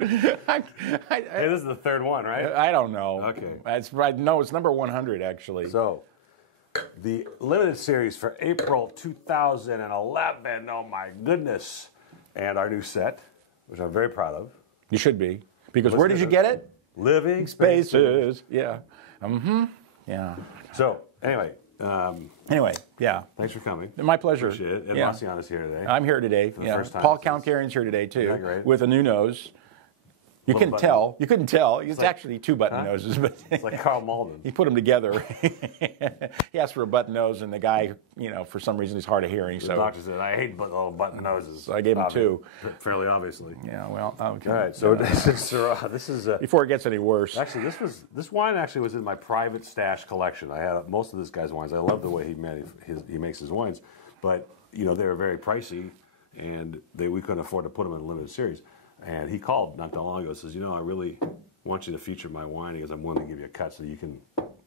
Hey, this is the third one, right? I don't know. Okay. That's right. No, it's number 100 actually. So, the limited series for April 2011. Oh my goodness! And our new set, which I'm very proud of. You should be, because where did you get it? Living Spaces. Yeah. Yeah. So anyway. Anyway, yeah. Thanks for coming. My pleasure. Appreciate it. And yeah. Marciano's here today. I'm here today. For the Yeah. first time Paul since- Countcarian's here today too, Yeah, great. with a new nose. You Little couldn't button. tell. You couldn't tell. It's like- actually two button noses, but It's like Carl Malden. he put them together. He asked for a button nose, and the guy, for some reason, he's hard of hearing. The So doctor said, I hate little button noses. So I gave him two. Fairly obviously. yeah, well, okay. All right, so this is Syrah. This is Before it gets any worse. actually this wine actually was in my private stash collection. I had most of this guy's wines. I love the way he makes his wines, but they were very pricey, and we couldn't afford to put them in a limited series. And he called not that long ago. Says, I really want you to feature my wine because I'm willing to give you a cut so you can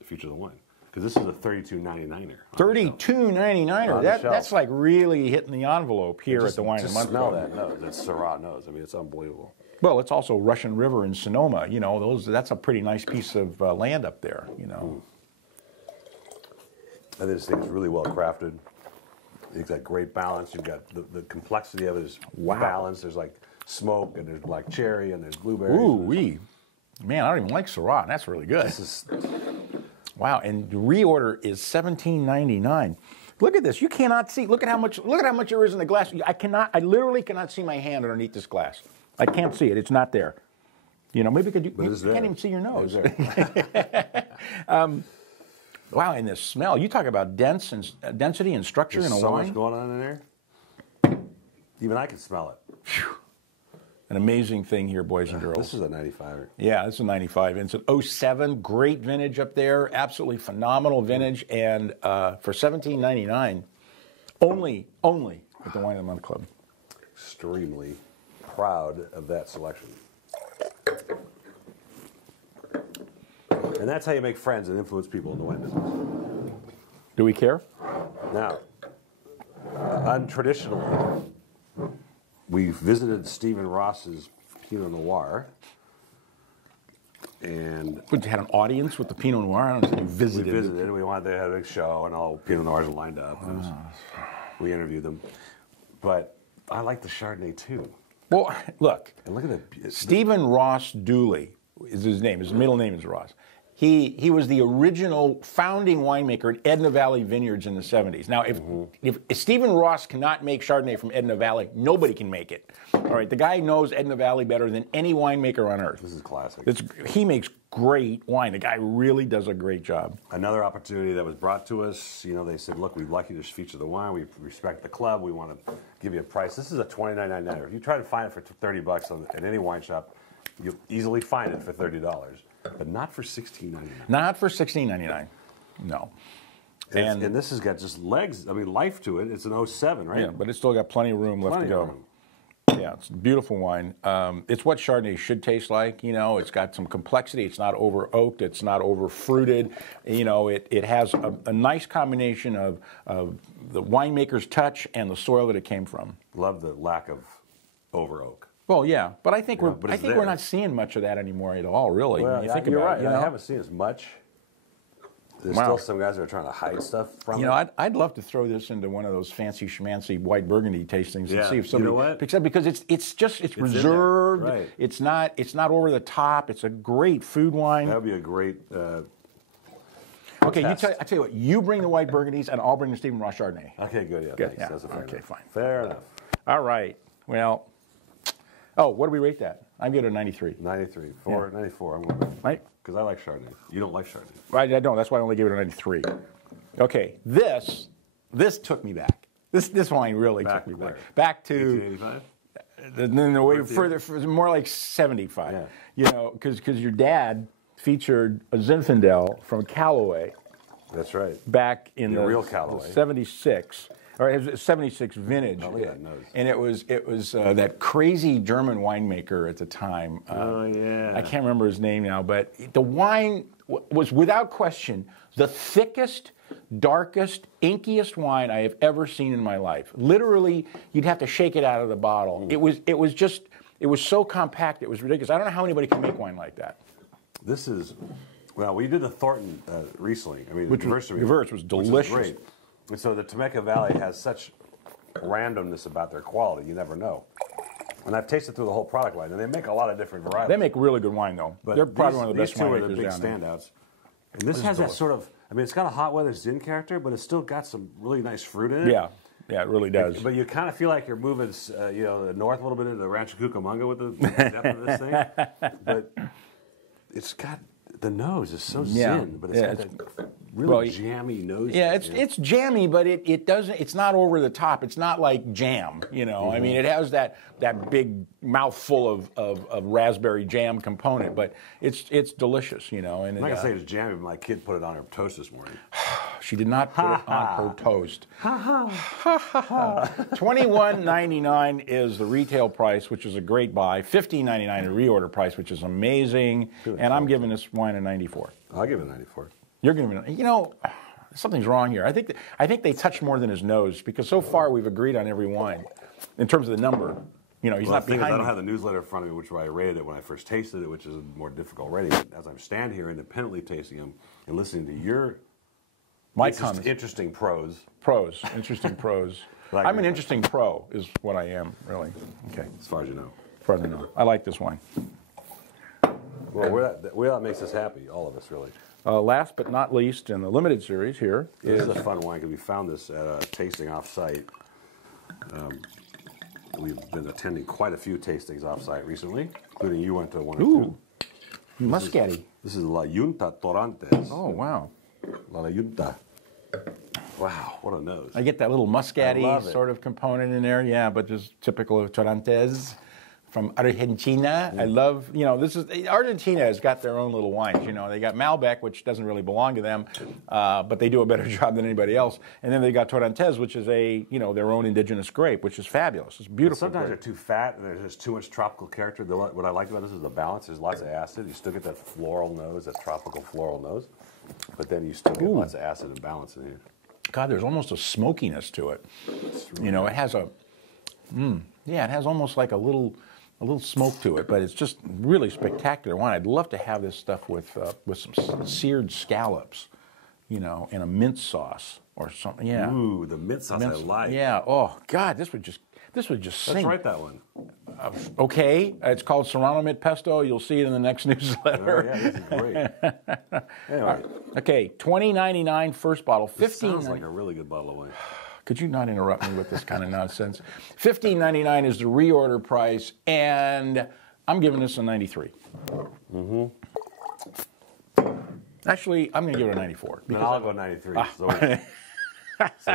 feature the wine. Because this is a $32.99er. $32.99er. That's like really hitting the envelope here at the Wine and Month Smell Club. that nose. That Syrah nose. I mean, it's unbelievable. Well, it's also Russian River and Sonoma. That's a pretty nice piece of land up there. I think this thing is really well crafted. It's got great balance. You've got the complexity of it is balanced. There's like smoke, and there's black cherry, and there's blueberries. Ooh, wee. Man, I don't even like Syrah. That's really good. This is Wow, and the reorder is $17.99. Look at this. You cannot see. Look at how much there is in the glass. I literally cannot see my hand underneath this glass. I can't see it. It's not there. Maybe you can't even see your nose. Wow, and this smell. You talk about density and structure There's in a so wine. much going on in there. Even I can smell it. An amazing thing here, boys and girls. This is a 95. Yeah, this is a 95. And it's an 07, great vintage up there, absolutely phenomenal vintage. And for $17.99, only at the Wine and Month Club. Extremely proud of that selection. And that's how you make friends and influence people in the wine business. Do we care? Now, untraditionally, we visited Stephen Ross's Pinot Noir, and We had an audience with the Pinot Noir. I don't know if you we visited. visited, and we wanted to have a big show, and all Pinot Noirs were lined up. We interviewed them, but I like the Chardonnay too. Well, look, And look at the Stephen Ross Dooley is his name. His middle name is Ross. He was the original founding winemaker at Edna Valley Vineyards in the 70s. Now, if Stephen Ross cannot make Chardonnay from Edna Valley, nobody can make it. All right, the guy knows Edna Valley better than any winemaker on earth. This is classic. He makes great wine. The guy really does a great job. Another opportunity that was brought to us, they said, look, we'd like you to feature the wine. We respect the club. We want to give you a price. This is a $29.99. If you try to find it for $30 at any wine shop, you'll easily find it for $30. But not for $16.99. Not for $16.99. No. And this has got just legs, life to it. It's an 07, right? Yeah, but it's still got plenty of room left to Plenty go. of room. Yeah, it's a beautiful wine. It's what Chardonnay should taste like. It's got some complexity. It's not over oaked. It's not over fruited. It has a nice combination of the winemaker's touch and the soil that it came from. Love the lack of over oak. Well, yeah, but I think but it's there. we're not seeing much of that anymore at all. Really, Well, when you think you're about right. it. I haven't seen as much. There's still some guys that are trying to hide stuff from it. I'd love to throw this into one of those fancy schmancy white Burgundy tastings and Yeah, see if somebody picks up, because it's reserved. Right. It's not over the top. It's a great food wine. That would be a great. Okay, I test. tell you what. You bring the white Burgundies, and I'll bring the Stephen Ross Chardonnay. Okay, good. Yeah, Good, thanks. yeah. That's a fair Okay, enough. fine. Fair enough. All right. Well. Oh, what do we rate that? I'm giving it a 93. 93. 94. I'm going with Right? because I like Chardonnay. You don't like Chardonnay. I don't. That's why I only gave it a 93. Okay, this took me back. This wine really took me back. where? Back to 1885. the way further, more like 75. Yeah. Because your dad featured a Zinfandel from Callaway That's right. back in The the real Callaway. 76. Or it was 76 vintage. Oh, look at that nose. And it was that crazy German winemaker at the time. Oh, yeah. I can't remember his name now, but the wine was without question the thickest, darkest, inkiest wine I have ever seen in my life. Literally, you'd have to shake it out of the bottle. It was just It was so compact, it was ridiculous. I don't know how anybody can make wine like that. This is, well, we did the Thornton recently. I mean, the Gewurz was delicious. Which is great. And so the Temecula Valley has such randomness about their quality. You never know. And I've tasted through the whole product line, and they make a lot of different varieties. They make really good wine, though. But they're probably one of the best winemakers down there. These two are the big standouts. And this has that sort of, I mean, it's got a hot weather Zin character, but it's still got some really nice fruit in it. Yeah, it really does. But you kind of feel like you're moving, north a little bit into Rancho Cucamonga with the depth of this thing. But it's got, the nose is so Zin, but it's got that really jammy nose. Yeah, it's jammy, but it doesn't. It's not over the top. It's not like jam. I mean, it has that big mouthful of raspberry jam component, but it's delicious. And I'm not gonna say it's jammy, but my kid put it on her toast this morning. She did not put it on her toast. $21.99 is the retail price, which is a great buy. $15.99 a reorder price, which is amazing. And I'm giving this wine a 94. I'll give it a 94. You're giving it. Something's wrong here. I think they touched more than his nose, because so far we've agreed on every wine in terms of the number. He's not behind. I don't have the newsletter in front of me, which I rated it when I first tasted it, which is a more difficult rating. But as I'm standing here independently tasting them and listening to your interesting prose. Interesting prose. I'm an interesting pro, is what I am, really. Okay. As far as you know. As far as I know. I like this wine. Well, that makes us happy, all of us, really. Last but not least, in the limited series here This is a fun wine, because we found this at a tasting off-site. We've been attending quite a few tastings off-site recently, including you went to one or two. Muscatty. This is La Junta Torantes. Oh, wow. La Junta. Wow, what a nose. I get that little muscatty sort of component in there, yeah, but just typical of Torantes from Argentina. I love, Argentina has got their own little wines. They got Malbec, which doesn't really belong to them, but they do a better job than anybody else. And then they got Torantes, which is their own indigenous grape, which is fabulous. It's beautiful. Sometimes they're too fat and there's just too much tropical character. What I like about this is the balance. There's lots of acid. You still get that floral nose, that tropical floral nose, but then you still get lots of acid and balance in here. God, there's almost a smokiness to it. Really it has it has almost like a little smoke to it, but it's just really spectacular wine. I'd love to have this stuff with some seared scallops, and a mint sauce or something. Yeah. Ooh, the mint sauce I like. Yeah. Oh God, this would just sing. Let's write that one. Okay, it's called Serrano Mint Pesto. You'll see it in the next newsletter. Oh, yeah, this is great. Anyway. Okay, $20.99 first bottle. This sounds like a really good bottle of wine. Could you not interrupt me with this kind of nonsense? $15.99 is the reorder price, and I'm giving this a 93. Actually, I'm going to give it a 94. Then I'll go 93. So we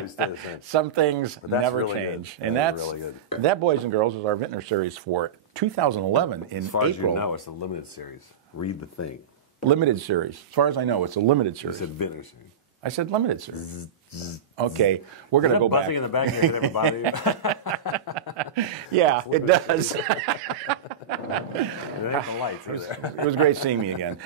stay the same. Some things never really change. Good. And really good. That, boys and girls, is our Vintner series for 2011 in April. As far as you know, it's a limited series. Read the thing. Limited series. As far as I know, it's a limited series. You said Vintner series. I said limited series. Okay, we're going to go back. Buzzing in the back here, did everybody? Yeah, it does. It ain't the lights, is it? It was great seeing me again.